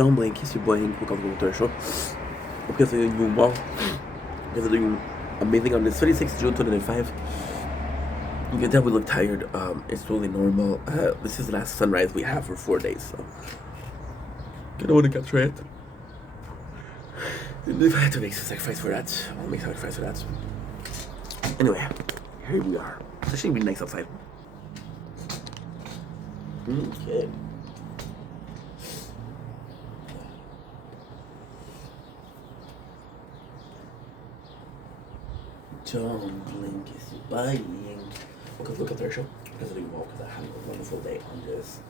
Finalmente esse banho por causa do motor show. Porque eu doing well. Because I'm doing amazing on this 26th June 2005. You can tell we look tired. It's totally normal. This is the last sunrise we have for 4 days, so I don't want to capture it. And if I had to make a sacrifice for that, I'll make a sacrifice for that. Anyway, here we are. It's actually really nice outside. Okay. Don't blink, it's buying. Okay, look at their show. Because I didn't walk, because I had a wonderful day on this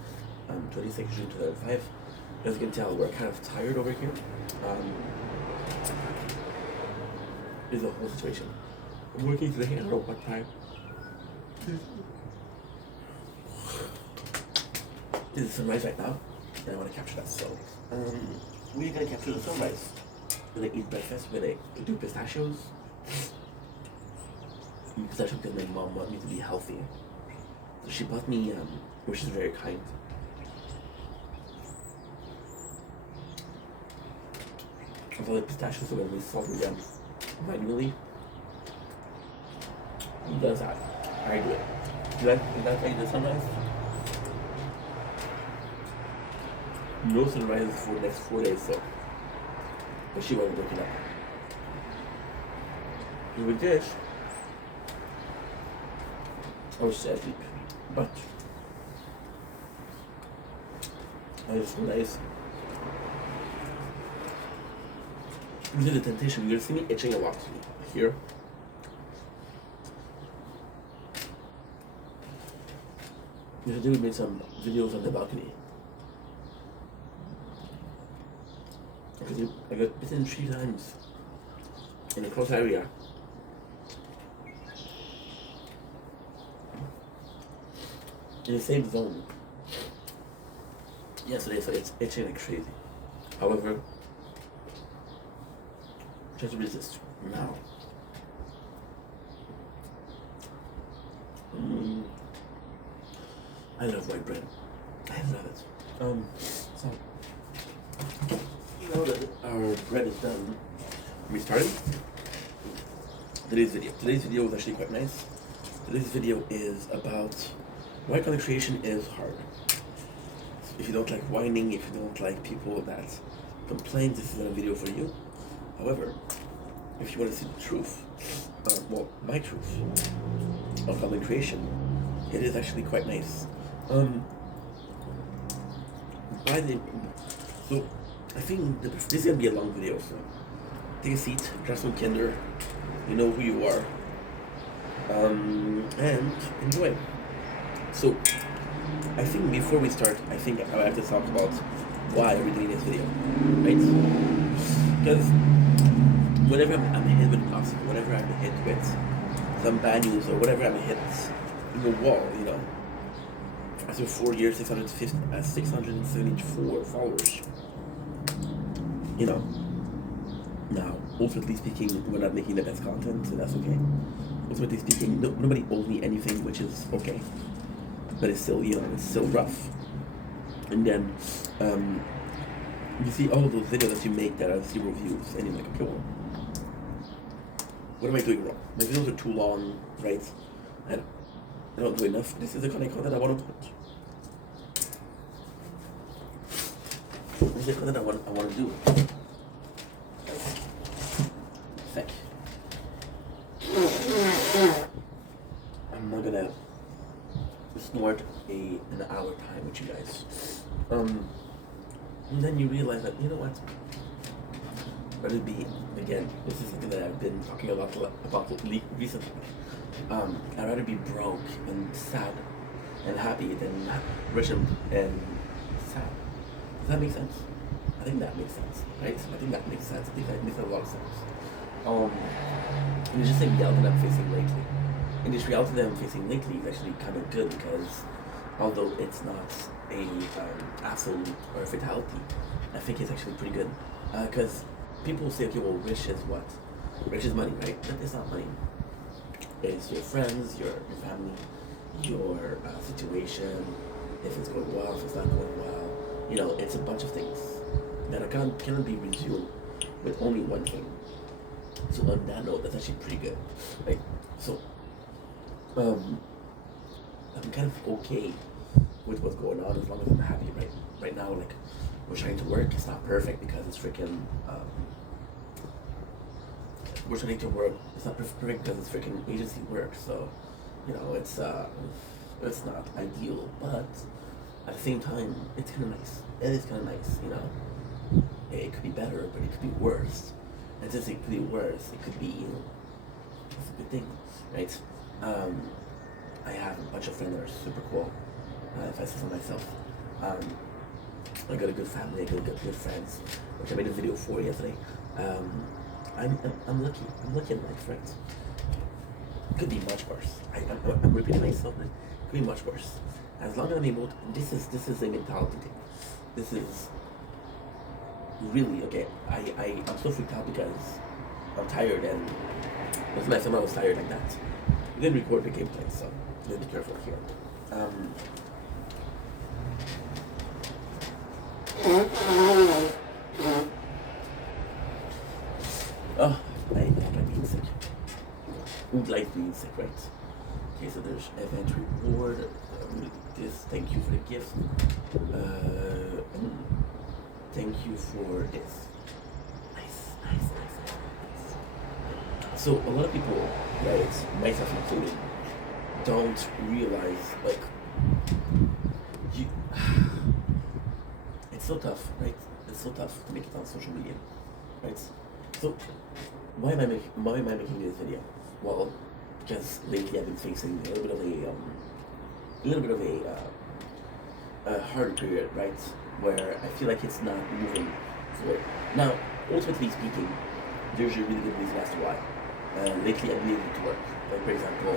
26th June 2005. As you can tell, we're kind of tired over here. Is the whole situation. I'm working today, I don't know what time. This is sunrise right now, and I want to capture that. So, we're gonna capture the sunrise. We're gonna eat breakfast, we're gonna do pistachios. Pistachio because my mom wanted me to be healthy. So she bought me, which is very kind. So the pistachios are gonna be salted them manually. Who does that? I do it. Is that how you do sunrise? No sunrises for the next 4 days, so. But she wasn't looking up. With this, I was sad asleep, but I just realized this is the temptation. You're gonna see me itching a lot here. Yesterday we made some videos on the balcony. Because I got bitten 3 times in a close area. In the same zone yesterday, so it's itching like crazy. However, try to resist now. I love white bread. I love it. So now that our bread is done, we started today's video. Today's video is actually quite nice. Today's video is about why content creation is hard. If you don't like whining, if you don't like people that complain, this is not a video for you. However, if you want to see the truth, well, my truth of content creation, it is actually quite nice. So I think this is gonna be a long video. So take a seat, grab some Kinder, you know who you are, and enjoy. So, I think before we start, I think I have to talk about why we're doing this video, right? Because whenever I'm hit with an obstacle, whenever I'm hit with some bad news, or whatever I'm hit in the wall, you know, after 4 years, 674 followers, you know, now, ultimately speaking, we're not making the best content, so that's okay. Ultimately speaking, nobody owes me anything, which is okay. But it's still, you know, it's still rough. And then, you see all of those videos that you make that have 0 views, and you're like, okay, well, what am I doing wrong? My videos are too long, right? I don't do enough. This is the kind of content I want to put. This is the content I want to do. Heck. I'm not gonna snort an hour time with you guys. And then you realize that, you know what? Let it be, again, this is something that I've been talking a lot about recently. I'd rather be broke and sad and happy than rich and sad. Does that make sense? I think that makes sense, right? I think that makes sense. I think that makes a lot of sense. And it's just like reality that I'm facing lately. And this reality that I'm facing lately is actually kind of good because although it's not a absolute or a fatality, I think it's actually pretty good. Because people say, okay, well, rich is what? Rich is money, right? But it's not money. It's your friends, your family, your situation, if it's going well, if it's not going well. You know, it's a bunch of things. cannot be resumed with only one thing. So on that note, that's actually pretty good. Right? So um I'm kind of okay with what's going on as long as I'm happy right now. Like we're trying to work. It's not perfect because it's freaking. We're trying to work. It's not perfect because it's freaking agency work. So, it's not ideal, but at the same time, it's kind of nice. It is kind of nice, you know. It could be better, but it could be worse. And since it could be worse, it could be, it's a good thing, right? I have a bunch of friends that are super cool. If I say so myself, I got a good family. I got good friends, which I made a video for yesterday. I'm lucky. I'm lucky in my friends. Could be much worse. I'm repeating myself, but it could be much worse. As long as I'm able to, this is a mentality thing. This is really okay. I'm so freaked out because I'm tired, and that's the last time I was tired like that. We didn't record the gameplay, so let's be careful here. Oh, I like being sick. Who likes being sick, right? Okay, so there's event reward. This, thank you for the gift. And thank you for this. Nice. So a lot of people, right, myself included, don't realize like you. It's so tough, right? It's so tough to make it on social media, right? So why am I making this video? Well, because lately I've been facing a little bit of a hard period, right? Where I feel like it's not moving forward. Now, ultimately speaking, there's a really good reason as to why. Lately I've been able to work. Like for example,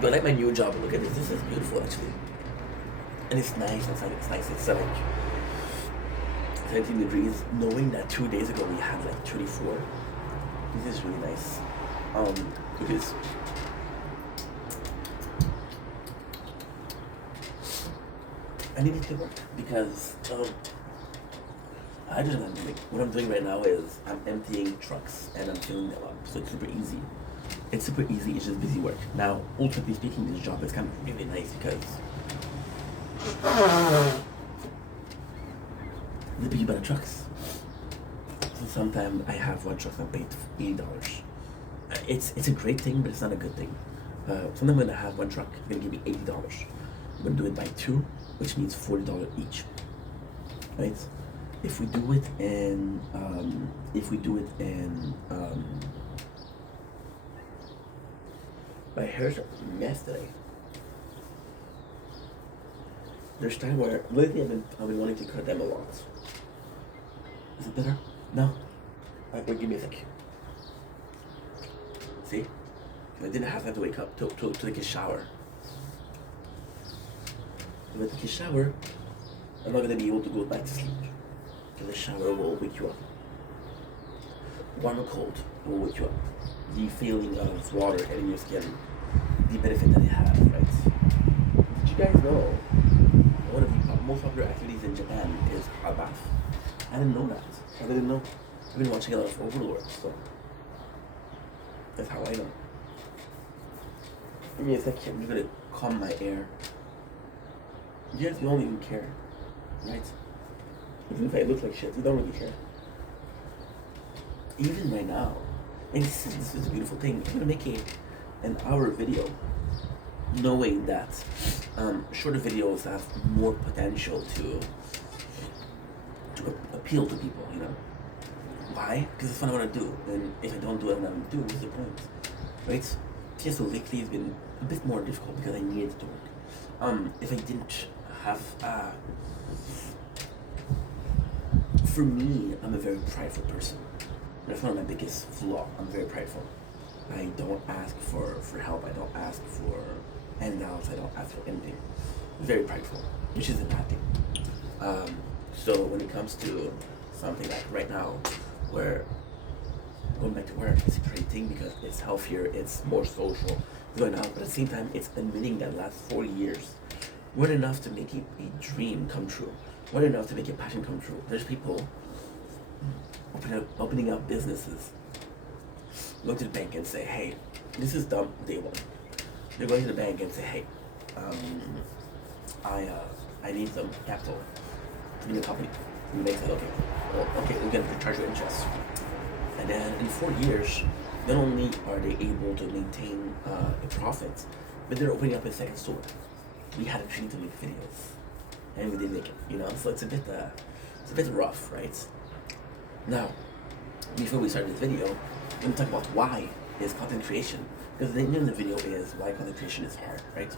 but like my new job. Look at this. This is beautiful actually, and it's nice. It's nice. It's like 17 degrees. Knowing that 2 days ago we had like 34. This is really nice. Because I needed to work because what I'm doing right now is I'm emptying trucks and I'm filling them up. So it's super easy. It's just busy work. Now, ultimately speaking, this job is kind of really nice because the people buy the trucks. So sometimes I have one truck that paid $80. It's a great thing, but it's not a good thing. Sometimes I'm gonna have one truck, it's gonna give me $80. I'm gonna do it by two, which means $40 each. Right? If we do it in my hair's a mess today. There's time where lately I've been wanting to cut them a lot. Is it better? No. Alright, wait, give me a sec. See? I didn't have time to wake up to take a shower. If I take a shower, I'm not gonna be able to go back to sleep. Because the shower will wake you up. Warm or cold, it will wake you up. The feeling of water hitting your skin, the benefit that it has, right? Did you guys know one of the most popular activities in Japan is hot bath? I didn't know that. I didn't know. I've been watching a lot of Overlord, so that's how I know. Give me a second, I'm just gonna calm my air. You guys don't even care, right? Even if I look like shit, you don't really care. Even right now, and this is a beautiful thing. I'm gonna make an hour video, knowing that shorter videos have more potential to appeal to people. You know why? Because it's what I want to do, and if I don't do it, what I'm doing, what's the point, right? Yeah, so lately it's been a bit more difficult because I needed to work. If I didn't have for me, I'm a very prideful person. That's one of my biggest flaws. I'm very prideful. I don't ask for help. I don't ask for handouts. I don't ask for anything. I'm very prideful, which is a bad thing. So when it comes to something like right now, where going back to work is a great thing because it's healthier, it's more social, it's going out, but at the same time, it's admitting that last 4 years weren't enough to make a dream come true. what enough to make your passion come true. There's people opening up businesses, go to the bank and say, hey, this is dumb, day one. They're going to the bank and say, hey, I need some capital to be a company. And the bank said, okay, well, okay, we're going to charge you interest. And then in 4 years, not only are they able to maintain a profit, but they're opening up a second store. We had a dream to make videos, and we did make it. So it's a bit rough, right? Now, before we start this video, I'm going to talk about why is content creation, because the name of the video is why content creation is hard, right?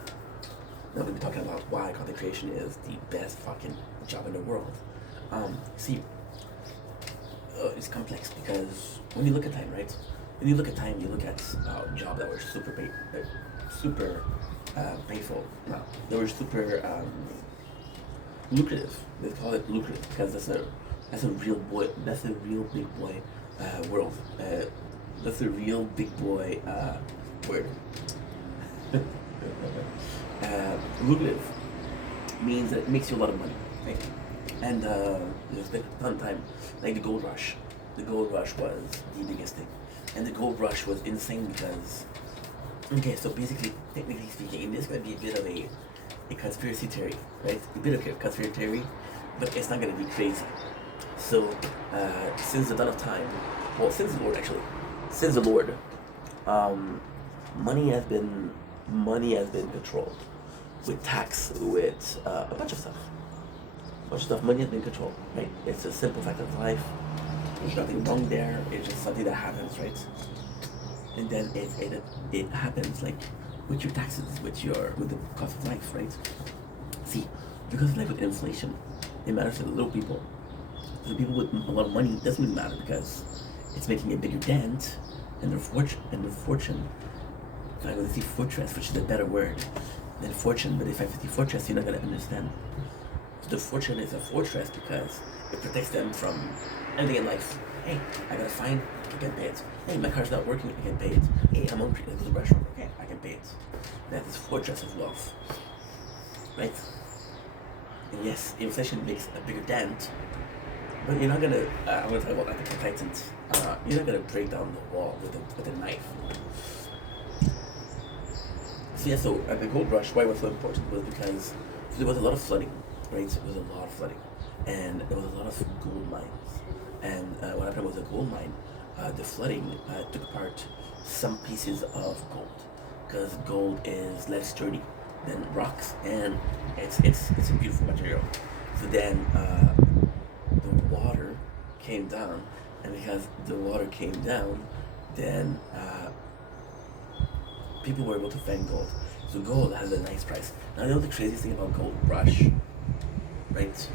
Now we're going to be talking about why content creation is the best fucking job in the world. It's complex because when you look at time, right? When you look at time, you look at jobs that were super painful. No, they were super lucrative. They call it lucrative because that's a real big boy world. That's a real big boy word. Lucrative means that it makes you a lot of money, right? And there's been a ton of time, like the gold rush. The gold rush was the biggest thing. And the gold rush was insane because, okay, so basically, technically speaking, this is going to be a bit of a conspiracy theory, right? A bit of a conspiracy theory, but it's not going to be crazy. So, since the dawn of time, well, since the Lord, money has been controlled with tax, with a bunch of stuff. Money has been controlled, right? It's a simple fact of life. There's nothing wrong there. It's just something that happens, right? And then it happens like with your taxes, with the cost of life, right? See, because of like with inflation, it matters to the little people. The people with a lot of money, it doesn't really matter because it's making a bigger dent in their fortune. So I'm going to see fortress, which is a better word than fortune. But if I say fortress, you're not going to understand. So the fortune is a fortress because it protects them from anything in life. Hey, I got a fine, I can pay it. Hey, my car's not working, I can pay it. Hey, I'm hungry, I go to the restaurant, okay, I can pay it. That is fortress of wealth, right? And yes, inflation makes a bigger dent, but you're not gonna, I'm gonna talk about like the Titans, you're not gonna break down the wall with a knife. So yeah, so at the gold rush, why it was so important was because there was a lot of flooding, right? There was a lot of flooding, and there was a lot of gold mines. And what happened was a gold mine, the flooding took apart some pieces of gold, because gold is less sturdy than rocks, and it's a beautiful material. So then the water came down, and because the water came down, then people were able to find gold. So gold has a nice price. Now you know the craziest thing about gold rush, right?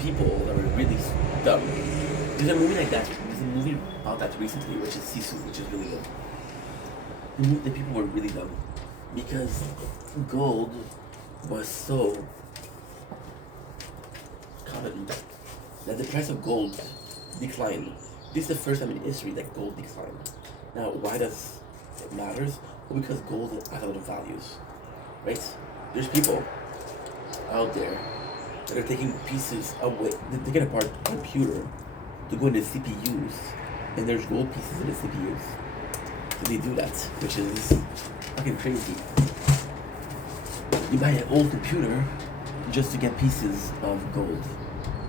People that were really dumb. There's a movie like that. There's a movie about that recently, which is Sisu, which is really good. The people were really dumb because gold was so common that the price of gold declined. This is the first time in history that gold declined. Now, why does it matters? Well, because gold has a lot of values, right? There's people out there that are taking pieces away. They get apart a computer to go into CPUs, and there's gold pieces in the CPUs. So they do that, which is fucking crazy. You buy an old computer just to get pieces of gold.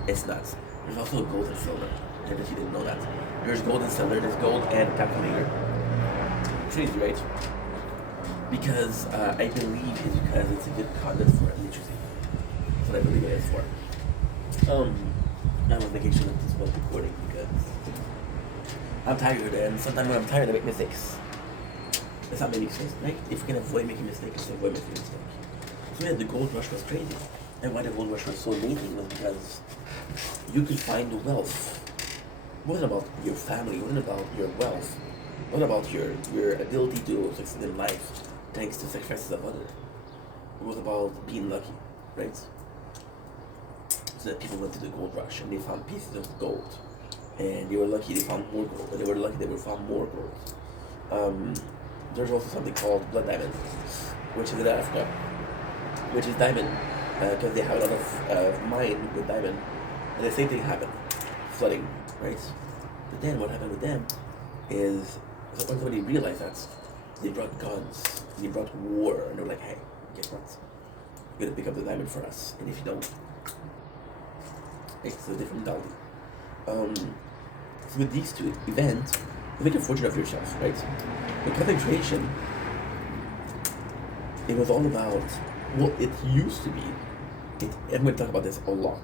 It's nuts. There's also gold and silver. I bet you didn't know that. There's gold and silver. There's gold and calculator. Crazy, right? Because I believe it's because it's a good conduit for literacy. That's what I believe it is for. I'm on vacation with this one recording because I'm tired, and sometimes when I'm tired I make mistakes. That's not making mistakes, right? If we can avoid making mistakes, avoid making mistakes. So yeah, the gold rush was crazy. And why the gold rush was so amazing was because you could find the wealth. It wasn't about your family, it wasn't about your wealth. It wasn't about your ability to succeed in life thanks to sacrifices of others. It was about being lucky, right? So that people went to the gold rush and they found pieces of gold. And they were lucky they found more gold. And they were lucky they found more gold. There's also something called blood diamond, which is in Africa, which is diamond because they have a lot of mine with diamond, and the same thing happened, flooding, right? But then what happened with them is when somebody realized that, they brought guns, they brought war, and they're like, hey, guess what? You're gonna pick up the diamond for us, and if you don't, it's a different mentality. So with these two events, you make a fortune of yourself, right? With content creation, it was all about what it used to be. I'm going to talk about this a lot.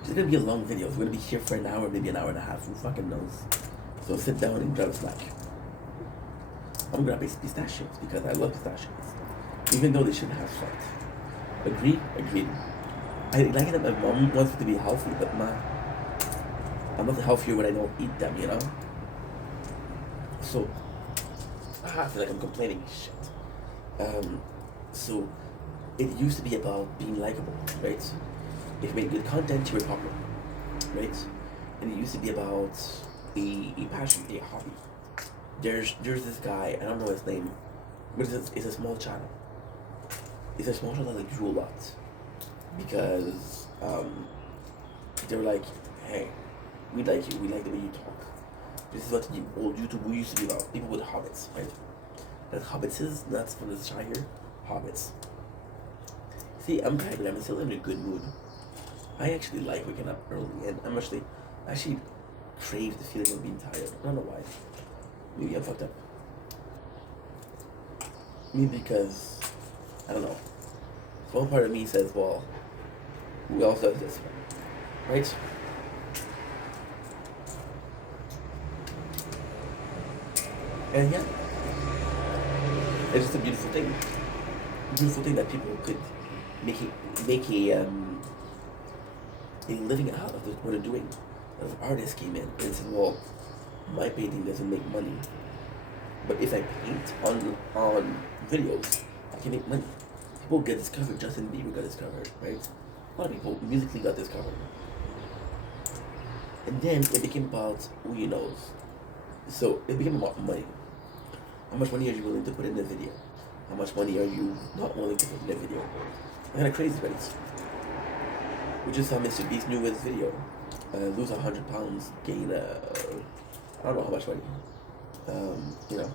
It's going to be a long video. It's going to be here for an hour, maybe an hour and a half. Who fucking knows? So sit down and grab a snack. I'm grabbing pistachios because I love pistachios, even though they shouldn't have salt. Agreed? Agreed. I like that my mom wants me to be healthy, but I'm not healthier when I don't eat them, you know? So, I feel like I'm complaining shit. So, it used to be about being likable, right? If you made good content, you were popular, right? And it used to be about a passion, a hobby. There's this guy, I don't know his name, but it's a small channel. It's a small channel that grew a lot because they were like, hey, we like you, we like the way you talk. This is what old YouTube used to be about, people with hobbits, right? That hobbits is, not from the Shire, hobbits. See, I'm tired, but I'm still in a good mood. I actually like waking up early, and I'm actually crave the feeling of being tired. I don't know why. Maybe I'm fucked up. Maybe because, I don't know. One part of me says, well, who else does this? Right? And yeah, it's just a beautiful thing. Beautiful thing that people could make a living out of what they're doing. An artist came in and said, well, my painting doesn't make money, but if I paint on videos, I can make money. People get discovered. Justin Bieber got discovered, right? A lot of people musically got discovered. And then it became about who you knows. So it became about money. How much money are you willing to put in the video? How much money are you not willing to put in the video? Kind of crazy, right? We just saw Mr. Beast's newest video. Lose 100 pounds, gain I don't know how much money. You know,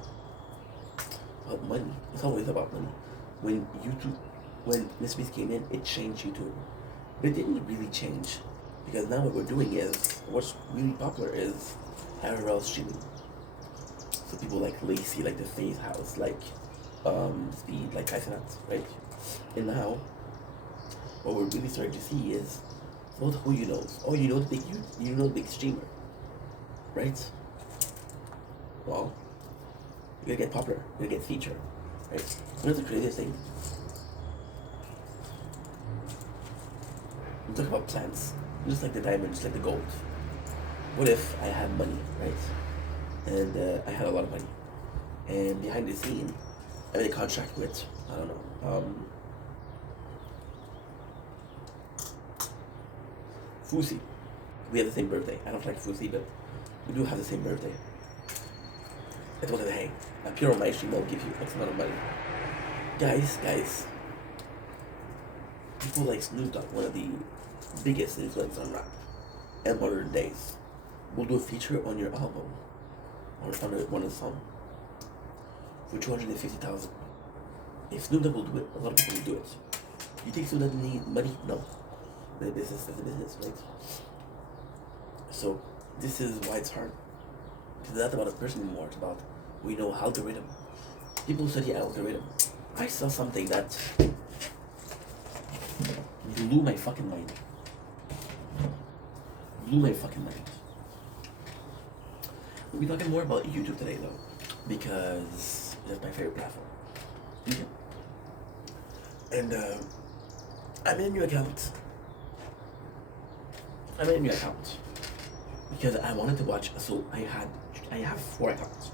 about money. It's always about money. When Mr. Beast came in, it changed YouTube. But it didn't really change. Because now what we're doing is, what's really popular is IRL streaming. So people like Lacey, like the Phase House, like Speed, like Kaisenat, right? And now, what we're really starting to see is not who you know. Oh, you know the big streamer, right? Well, you're gonna get popular, you're gonna get featured, right? What's the craziest thing? We talk about plants, just like the diamond, just like the gold. What if I had money, right? And I had a lot of money, and behind the scene, I made a contract with, I don't know, Fusi. We have the same birthday. I don't like Fusi, but we do have the same birthday. I told her, hey, appear on my stream, I'll give you X amount of money. Guys, people like Snoop Dogg, one of the biggest influencers on rap and modern days, will do a feature on your album, or on a song, for $250,000. If Snoop Dogg will do it, a lot of people will do it. You think Snoop Dogg need money? No. The business is a business, right? So this is why it's hard. It's not about a person anymore, it's about, we know algorithm. People study algorithm. I saw something that blew my fucking mind. We'll be talking more about YouTube today though, because that's my favorite platform. YouTube. And I made a new account. Because I wanted to watch, so I have 4 accounts.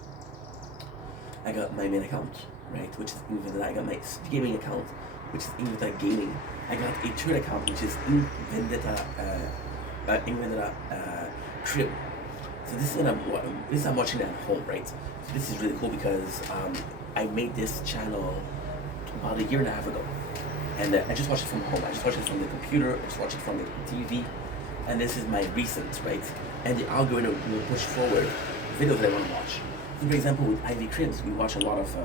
I got my main account, right, which is Ink Vendetta. I got my gaming account, which is Ink Vendetta Gaming. I got a third account, which is Ink Vendetta Crib. So this is I'm watching at home, right? So this is really cool because I made this channel about a year and a half ago. And I just watch it from home. I just watch it from the computer. I just watch it from the TV. And this is my recent, right? And the algorithm will push forward videos that I want to watch. So for example, with Ivy Cribs, we watch a lot of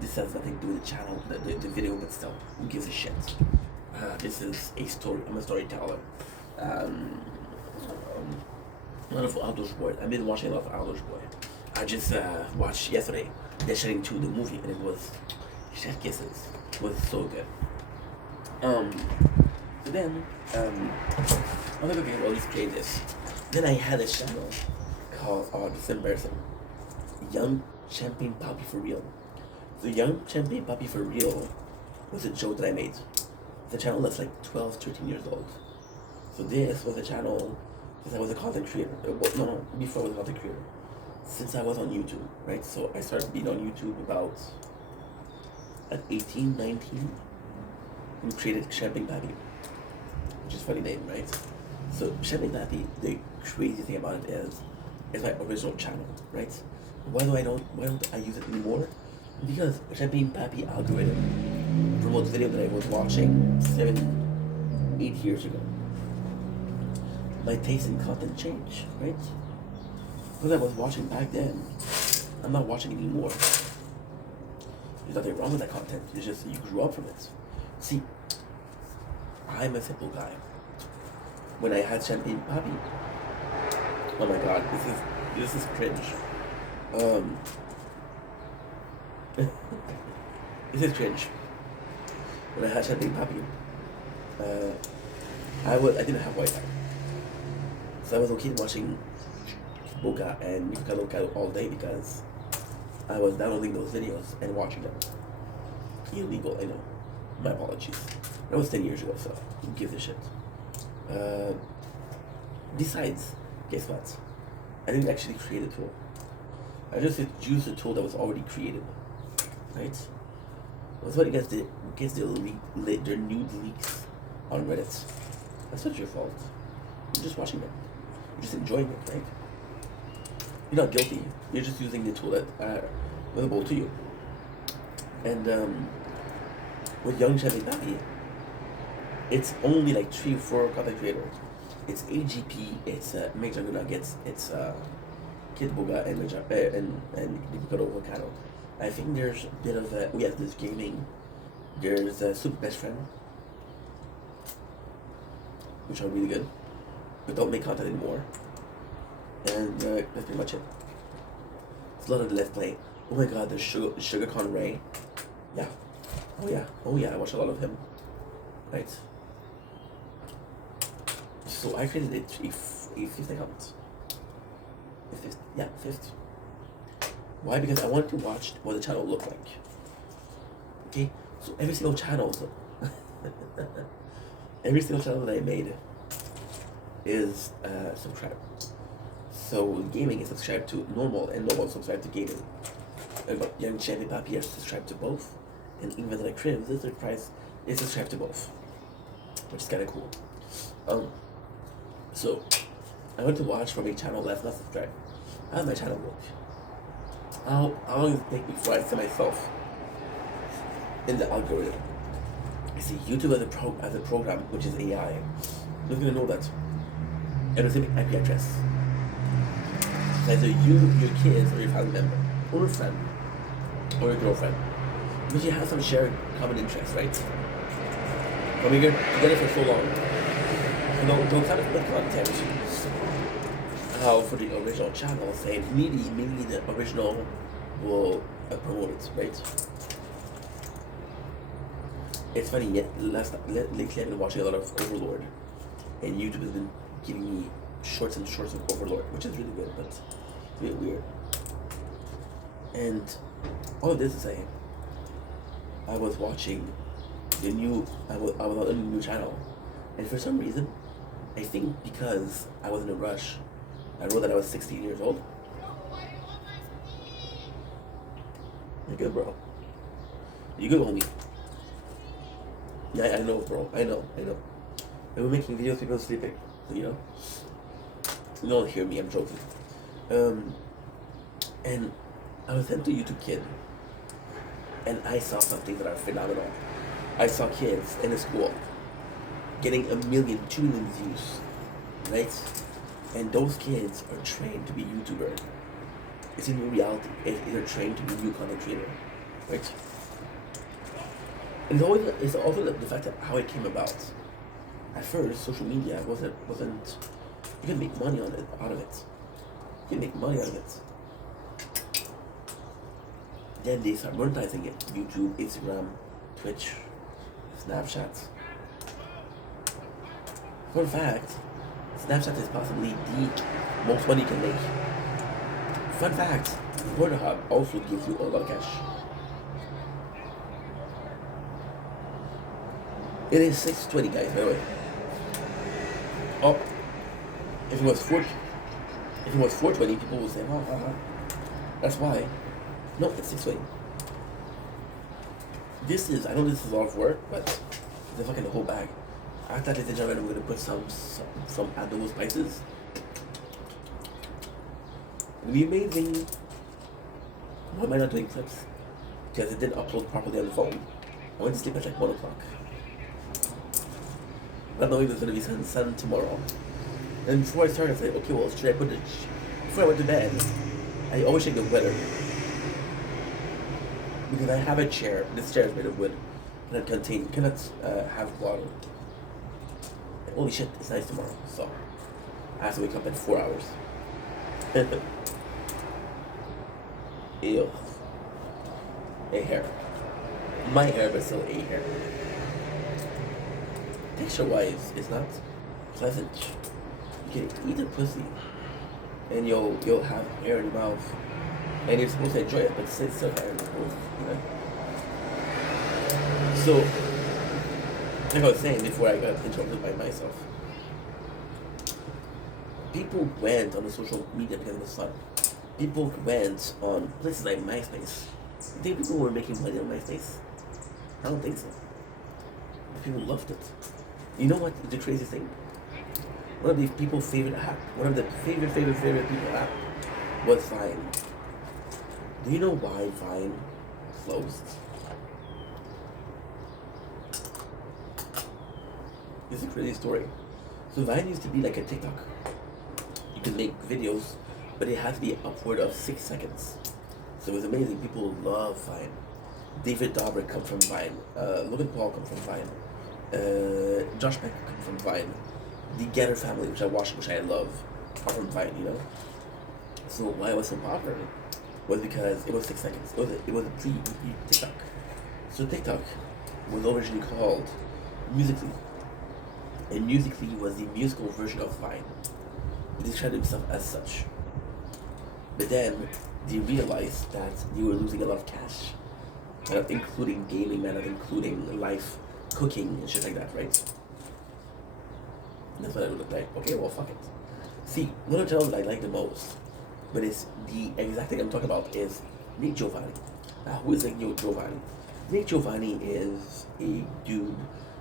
this has nothing to do with the channel, the video, but still, who gives a shit? This is a story. I'm a storyteller. A lot of outdoor sport. I've been watching a lot of outdoor sport. I just watched yesterday The Shining 2, the movie, and it was chef kisses. It was so good. So then, I'm like, okay, well, let's play this. Then I had a channel called, oh, this is embarrassing, Young Champagne Papi for Real. The Young Champagne Papi for Real was a joke that I made. It's a channel that's like 12, 13 years old. So this was a channel since I was a content creator. No, before I was a content creator. Since I was on YouTube, right? So I started being on YouTube about at 18, 19, and created Champagne Papi, which is a funny name, right? So Champagne Papi, the crazy thing about it is, it's my original channel, right? Why don't I use it anymore? Because Champagne Papi algorithm promotes video that I was watching 7, 8 years ago. My taste in content changed, right? Because I was watching back then, I'm not watching anymore. There's nothing wrong with that content. It's just you grew up from it. See, I'm a simple guy. When I had Champagne Papi, oh my god, this is cringe. This is cringe. When I had Champagne Papi, I didn't have Wi-Fi, so I was okay watching Boga and Mika Local all day because I was downloading those videos and watching them. Illegal, I know. My apologies. That was 10 years ago, so who gives a shit? Besides, guess what? I didn't actually create a tool. I just used a tool that was already created, right? That's what gets their nude leaks on Reddit. That's not your fault. You're just watching them. You're just enjoying it, right? You're not guilty. You're just using the tool that available to you. And with Young Champagne Papi, it's only like 3 or 4 content creators. It's AGP, it's Major Nuggets, it's Kid Boga and Ricardo Volcano. I think there's a bit of we have this gaming. There's Super Best Friend, which are really good, but don't make content anymore. And that's pretty much it. It's a lot of the Let's Play. Oh my god, there's Sugar Conray. Yeah. Oh yeah, I watch a lot of him. Right. So I created a 5th account. Yeah, 5th. Why? Because I wanted to watch what the channel looked like. Okay? So every single channel that I made is subscribed. So gaming is subscribed to normal, and normal is subscribed to gaming. Young Champagne Papi is subscribed to both, and even like Cribs is subscribed to both, which is kind of cool. So I went to watch from a channel that's not subscribed. How does my channel look? How long does it take before I see myself in the algorithm? I see YouTube as a program, which is AI. Who's gonna know that? And it's an IP address. Either you, your kids, or your family member, or a friend, or a girlfriend, because you have some shared common interests, right? But we're together for so long. They'll kind of put content how for the original channel, say mainly the original will promote it, right? It's funny, lately I've been watching a lot of Overlord, and YouTube has been giving me shorts and shorts of Overlord, which is really good, but a bit weird. And all of this to say, I was watching I was on a new channel, and for some reason, I think because I was in a rush, I wrote that I was 16 years old. You're good, bro. You good, homie. Yeah, I know, bro. I know. And we're making videos, people sleeping. You know? You don't hear me, I'm joking. And I was sent to YouTube Kid. and I saw something that are phenomenal. I saw kids in a school getting 1 million, 2 million views, right? And those kids are trained to be YouTuber. It's a new reality. They're trained to be new content creator, right? And it's also the fact that how it came about. At first, social media wasn't you can make money out of it. You can make money out of it. Then they start monetizing it. YouTube, Instagram, Twitch, Snapchat. Fun fact, Snapchat is possibly the most money you can make. Fun fact, Pornhub also gives you a lot of cash. It is 6:20, guys, by the way. Oh, if it was 4:20, people would say, oh, that's why. No, it's 6:20. I know this is a lot of work, but it's fucking the whole bag. After that, ladies and gentlemen, we're gonna put some adobo spices. It'll be amazing. Why am I not doing clips? Because it didn't upload properly on the phone. I went to sleep at like 1 o'clock. Not knowing there's gonna be sun tomorrow. And before I started, I said, okay, well, should I put it? Before I went to bed, I always check the weather. Because I have a chair. This chair is made of wood. Cannot have water. Holy shit, it's nice tomorrow. So I have to wake up in 4 hours. Ew. A hair. My hair, but still a hair. Texture-wise, it's not pleasant. You can eat a pussy, and you'll have hair in your mouth, and you're supposed to enjoy it, but it's still hair in your mouth, you know. So, like I was saying before I got interrupted by myself, people went on the social media because it was fun. People went on places like MySpace. You think people were making money on MySpace? I don't think so. People loved it. You know what? The craziest thing. One of the people's favorite app. One of the favorite people app was Vine. Do you know why Vine closed? This is a crazy story. So Vine used to be like a TikTok. You could make videos, but it had to be upward of 6 seconds. So it was amazing. People love Vine. David Dobrik come from Vine. Logan Paul come from Vine. Josh Beck come from Vine. The Getter family, which I watch, which I love, are from Vine, you know? So why it was so popular was because it was 6 seconds. It was a pre-TikTok. So TikTok was originally called Musical.ly. And Musical.ly was the musical version of Vine. It described itself as such. But then they realized that they were losing a lot of cash. Not including gaming, not including life, cooking, and shit like that, right? And that's what it would look like. Okay, well, fuck it. See, one of the channels I like the most, but it's the exact thing I'm talking about, is Nick Giovanni. Now, who is Nick Giovanni? Nick Giovanni is a dude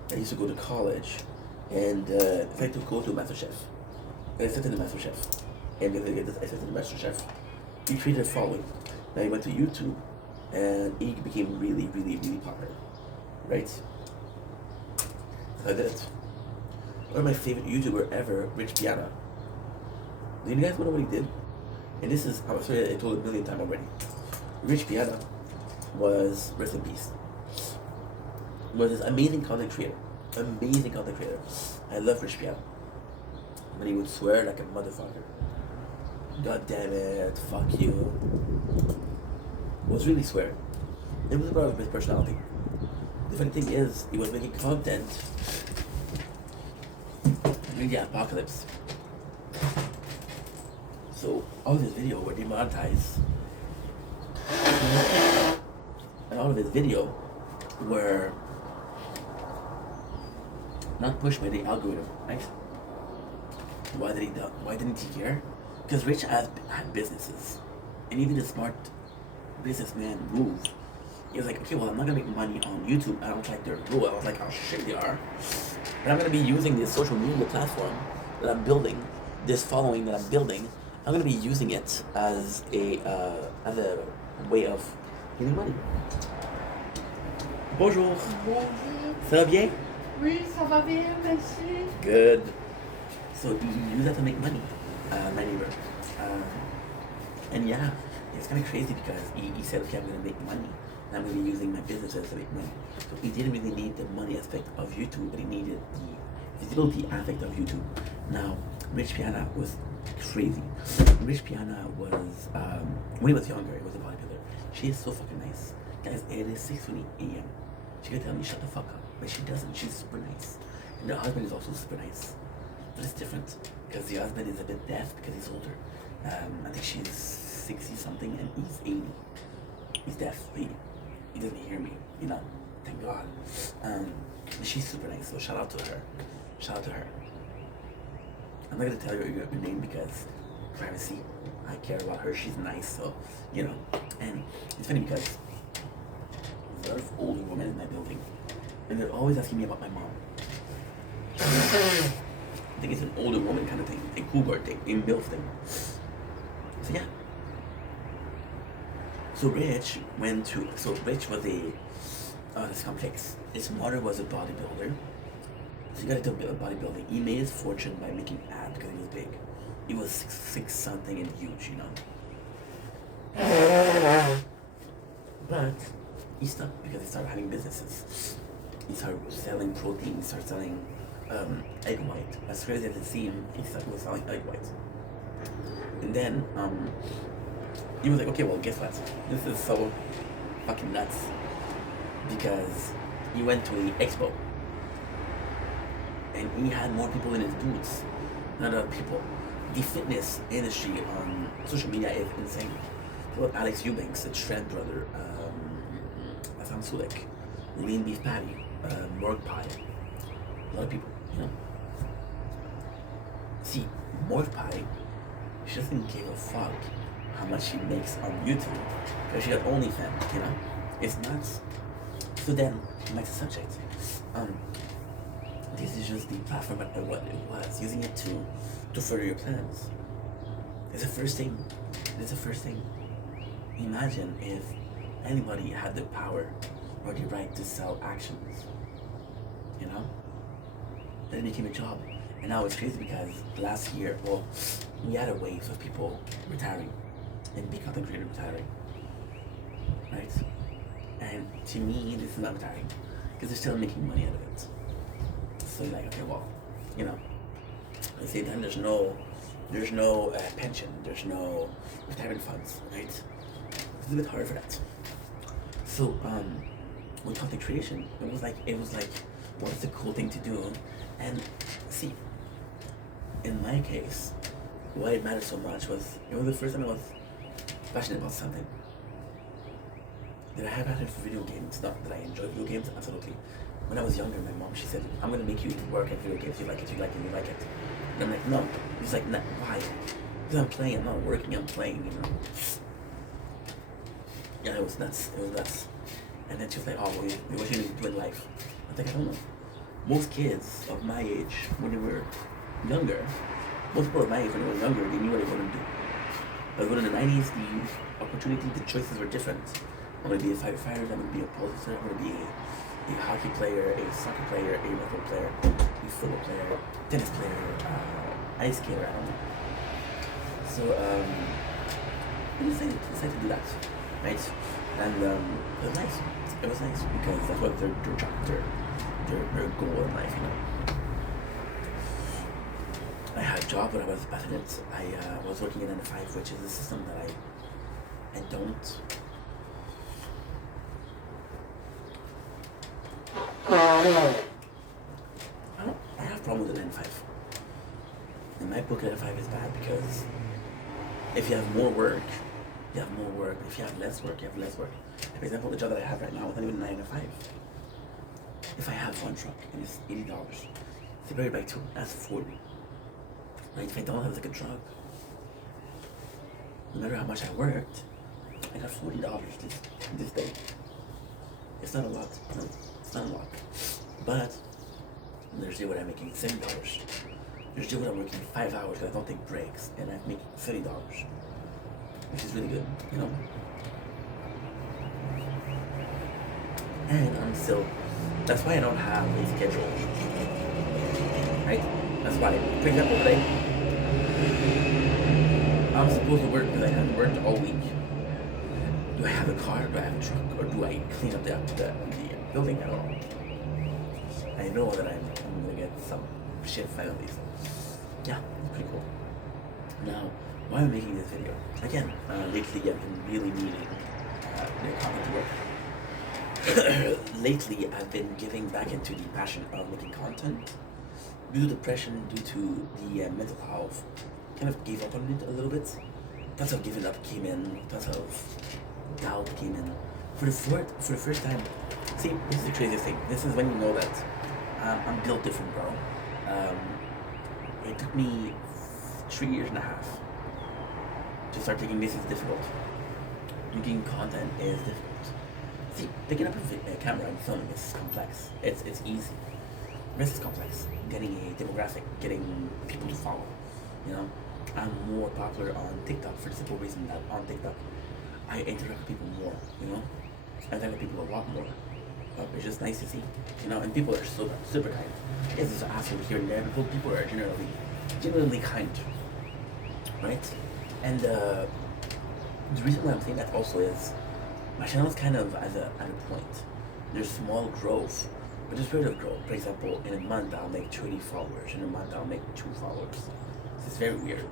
that used to go to college and tried to go to MasterChef. And accepted the MasterChef. And because he accepted the MasterChef, he created a following. Now he went to YouTube and he became really, really, really popular. Right? So I did it. One of my favorite YouTuber ever, Rich Piana. Do you guys know what he did? And this is, I'm sorry, I told it a million times already. Rich Piana was, rest in peace, was this amazing content creator. Amazing content creator. I love Rich Piana. But he would swear like a motherfucker. God damn it, fuck you. Was really swearing. It was about his personality. The funny thing is, he was making content during the apocalypse. So all of his videos were demonetized. And all of his videos were not pushed by the algorithm, right? Why didn't he care? Because Rich had businesses. And he did a smart businessman move. He was like, okay, well, I'm not gonna make money on YouTube. I don't like their rule. I was like, oh shit, they are. But I'm gonna be using this social media platform that I'm building, this following that I'm building. I'm gonna be using it as a way of getting money. Bonjour. Bonjour. Ça va bien? Oui, ça va bien, merci. Good. So you use that to make money, my neighbor. And yeah, it's kind of crazy because he said, okay, I'm going to make money. And I'm going to be using my businesses to make money. So he didn't really need the money aspect of YouTube, but he needed the visibility aspect of YouTube. Now, Rich Piana was crazy. Rich Piana was, when he was younger, he was a bodybuilder. She is so fucking nice. Guys, it is 6:20 a.m. She could tell me shut the fuck up, but she doesn't. She's super nice. And her husband is also super nice. But it's different because the husband is a bit deaf because he's older. I think she's 60 something and he's 80. He's deaf. He doesn't hear me, you know. Thank God. She's super nice, so shout out to her. Shout out to her. I'm not gonna tell you her name because privacy. I care about her. She's nice, so you know. And it's funny because there's older women in my building, and they're always asking me about my mom. I think it's an older woman kind of thing, a cougar thing, a MILF thing. So yeah. So Rich was this complex. His mother was a bodybuilder. So he got into bodybuilding. He made his fortune by making abs because he was big. He was six something and huge, you know. But he stopped because he started having businesses. He started selling protein, he started selling egg white. As crazy as it seemed, he was selling egg white. And then he was like, okay, well, guess what? This is so fucking nuts. Because he went to an expo. And he had more people in his booths than other people. The fitness industry on social media is insane. Well, Alex Eubanks, the Shred brother, Sam Sulek, Lean Beef Patty, Morg Pie. A lot of people, you know. See, Morg Pie, she doesn't give a fuck how much she makes on YouTube because she got OnlyFans, you know. It's nuts. So then, back to the subject. This is just the platform and what it was. Using it to further your plans. It's the first thing. It's the first thing. Imagine if anybody had the power or the right to sell actions. You know? Then it became a job. And now it's crazy because last year, well, we had a wave of people retiring and big content creator retiring. Right? And to me, this is not retiring because they're still making money out of it. So you're like, okay, well, you know, at the same time, there's no pension, there's no retirement funds, right? It's a bit hard for that. So with content creation, it was like, what's the cool thing to do? And see, in my case, why it mattered so much was it was the first time I was passionate about something. Did I have passion for video games? Not that I enjoy video games, absolutely. When I was younger, my mom, she said, I'm gonna make you work at video games. You like it, you like it, you like it. And I'm like, no. He's like, no, why? Because I'm playing, I'm not working, I'm playing, you know. Yeah, it was nuts. It was nuts. And then she was like, oh, well, what you need to do in life? I was like, I don't know. Most kids of my age, when they were younger, most people of my age, when they were younger, they knew what they wanted to do. But when in the 90s, the opportunity, the choices were different. I'm gonna be a firefighter, I'm gonna be a police officer, I'm gonna be a hockey player, a soccer player, a rugby player, a football player, tennis player, ice skater, I don't know. So, we decided to do that, right? And it was nice. It was nice because that's what their job, their goal in life, you know. I had a job when I was passionate. I was working in 9 to 5, which is a system that I don't. I have problems with 9 to 5. In my book, 9 to 5 is bad because if you have more work, you have more work. If you have less work, you have less work. For example, the job that I have right now is not even 9 to 5. If I have one truck and it's $80, divided by 2, that's 40. Right? If I don't have like a truck, no matter how much I worked, I got $40 this day. It's not a lot. No, it's not a lot. But there's day when I'm making $7. There's day when I'm working 5 hours because I don't take breaks and I'm making $30, which is really good, you know. And I'm still, that's why I don't have a schedule, right? That's why, for example, today, I'm supposed to work because I haven't worked all week. Do I have a car? Do I have a truck? Or do I clean up the building? I don't know. I know that I'm gonna get some shit finally, so yeah, it's pretty cool. Now, why am I making this video? Again, lately I've been really needing content to work. Lately, I've been getting back into the passion of making content. Due to depression, due to the mental health, kind of gave up on it a little bit. Tons of giving up came in, tons of doubt came in. For the first time, see, this is the craziest thing. This is when you know that I'm built different, bro. It took me 3 years and a half to start taking this is difficult. Making content is difficult. See, picking up a camera and filming is complex. It's easy. This is complex. Getting a demographic, getting people to follow. You know, I'm more popular on TikTok for the simple reason that on TikTok I interact with people more. You know, I interact with people a lot more. It's just nice to see. You know, and people are super kind. It's just asking here and there. People are generally kind, right? And the reason why I'm saying that also is my channel is kind of at a point. There's small growth, but there's rate of growth. For example, in a month I'll make 20 followers. In a month I'll make 2 followers. This is very weird,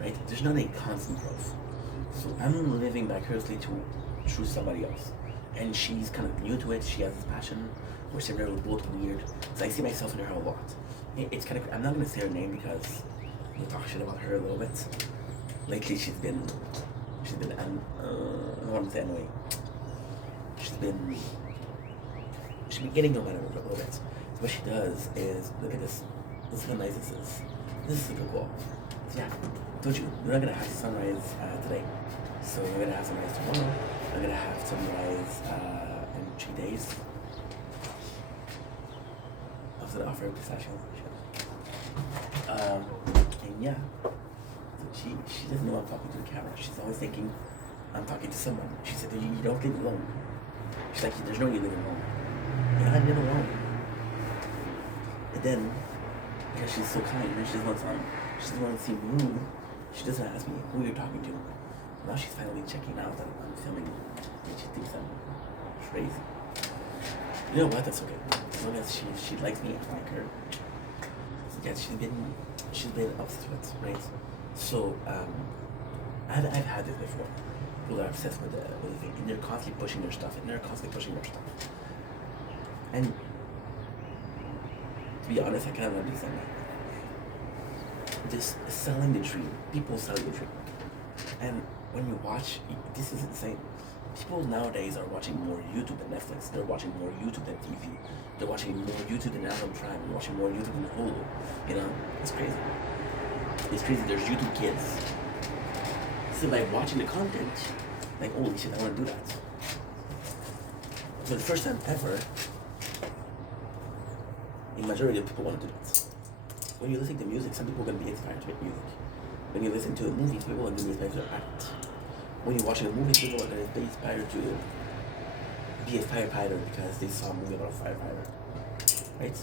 right? There's not a constant growth. So I'm living vicariously through somebody else, and she's kind of new to it. She has this passion. We're similar. We're both weird. So I see myself in her a lot. It's kind of. I'm not gonna say her name because we'll talk shit about her a little bit. Lately, she's been. I don't want to say annoying. She's been getting on my nerves a little bit. So what she does is, look at this. This is how nice this is. This is super cool. So yeah, told you, we're not gonna have sunrise today. So we're gonna have sunrise tomorrow. We're gonna have sunrise in 3 days. After the offer of pistachio. And yeah. She doesn't know I'm talking to the camera. She's always thinking I'm talking to someone. She said, you don't live alone. She's like, there's no you living alone. And I live alone. And then, because she's so kind and she doesn't want to seem rude, she doesn't ask me who you're talking to. Now she's finally checking out that I'm filming and she thinks I'm crazy. You know what? That's okay. As long as she likes me, I like her. So yeah, she's been obsessed with it, right? So, I've had this before. People are obsessed with the thing, and they're constantly pushing their stuff, and they're constantly pushing their stuff. And to be honest, I kind of understand that. Just selling the dream, people selling the dream. And when you watch, this is insane. People nowadays are watching more YouTube than Netflix. They're watching more YouTube than TV. They're watching more YouTube than Amazon Prime. They're watching more YouTube than Hulu. You know, it's crazy. It's crazy, there's YouTube Kids. So by watching the content, like, holy shit, I want to do that. For the first time ever, the majority of people want to do that. When you listen to music, some people are going to be inspired to make music. When you listen to a movie, people are going to be inspired to act. When you're watching a movie, people are going to be inspired to be a firefighter because they saw a movie about a firefighter. Right?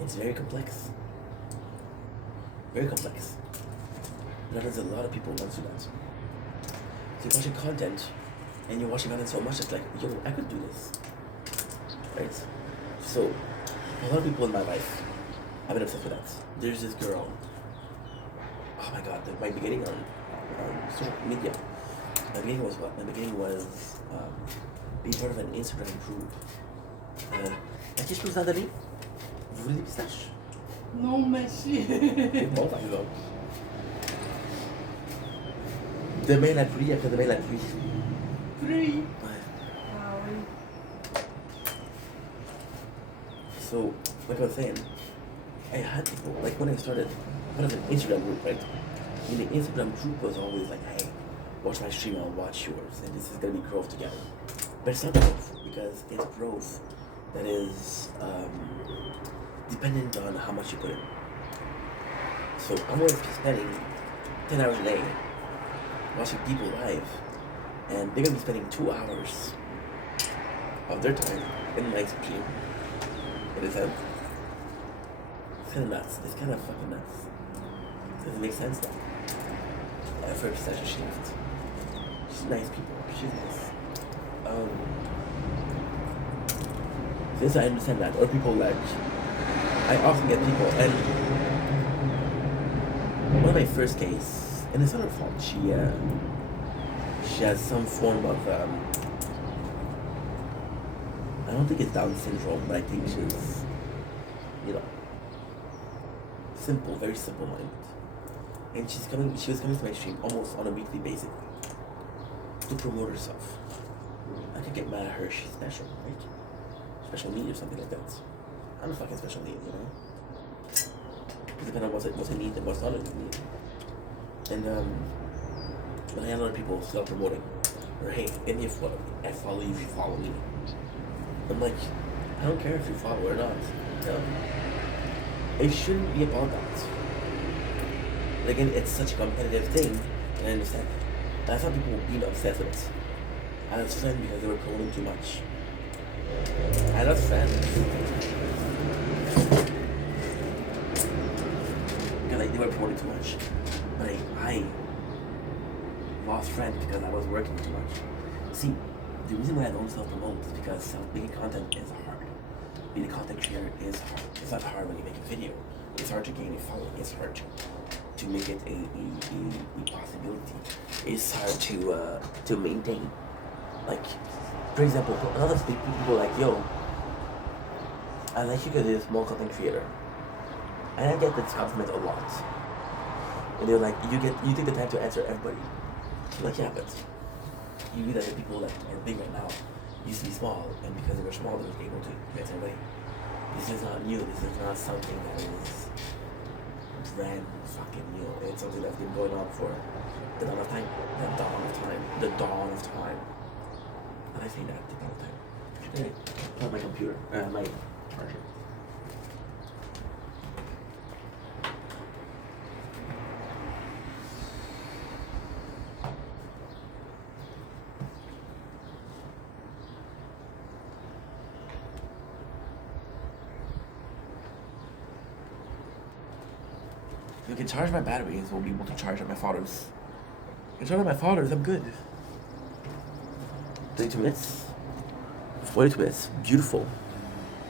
It's very complex. Very complex. But there's a lot of people who want to do that. So you're watching content, and you're watching content so much, it's like, yo, I could do this. Right? So, a lot of people in my life, I've been obsessed with that. There's this girl, oh my god, my beginning on social media. My beginning was what? My beginning was being part of an Instagram group. À qui je peux vous en donner? Vous voulez des pistaches? Non, merci. Bon, par exemple. Demain la pluie, après-demain la pluie. Pluie. Ouais. Ah oui. So, like I was saying, I had people, like when I started, kind of an Instagram group, right? And the Instagram group was always like, hey, watch my stream, I'll watch yours, and this is gonna be growth together. But it's not growth, because it's growth that is dependent on how much you put in. So I'm going to be spending 10 hours a day watching people live, and they're going to be spending 2 hours of their time in my stream. In a sense. It's kind of nuts. It's kind of fucking nuts. Does it make sense though? I've heard such a shift. She's nice people. She's nice. Since I understand that, or people like, I often get people, and one of my first case, and it's not her fault. She has some form of I don't think it's Down syndrome, but I think she's, you know, simple, very simple minded. And she was coming to my stream almost on a weekly basis to promote herself. I could get mad at her, she's special, right? Special need or something like that. I'm a fucking special need, you know? Depending on what's a need and what's not a need. And but I had a lot of people self promoting. Or hey, give me a follow. I follow you if you follow me. I'm like, I don't care if you follow or not. No. It shouldn't be about that. But again, it's such a competitive thing, and I understand. And I saw people being obsessed with it. I was friends because they were promoting too much. I lost friends. Because like, they were promoting too much. But I lost friends because I was working too much. See, the reason why I don't self-promote is because making content is hard. Being a content creator is hard. It's not hard when you make a video. It's hard to gain a following. It's hard to make it a possibility. It's hard to maintain. Like, for example, a lot of people like, yo, I like you because you're a small content creator. And I get this compliment a lot. And they're like, you take the time to answer everybody. I'm like, yeah, but you read that the people that are big right now used to be small, and because they were small, they were able to answer away. This is not new. This is not something that is brand fucking new. It's something that's been going on for the dawn of time. The dawn of time. And I say that, the dawn of time. Anyway, plug my computer, my charger. You can charge my batteries, we'll be able to charge at my father's. You can charge at my father's, I'm good. 32 minutes? 42 minutes. Beautiful.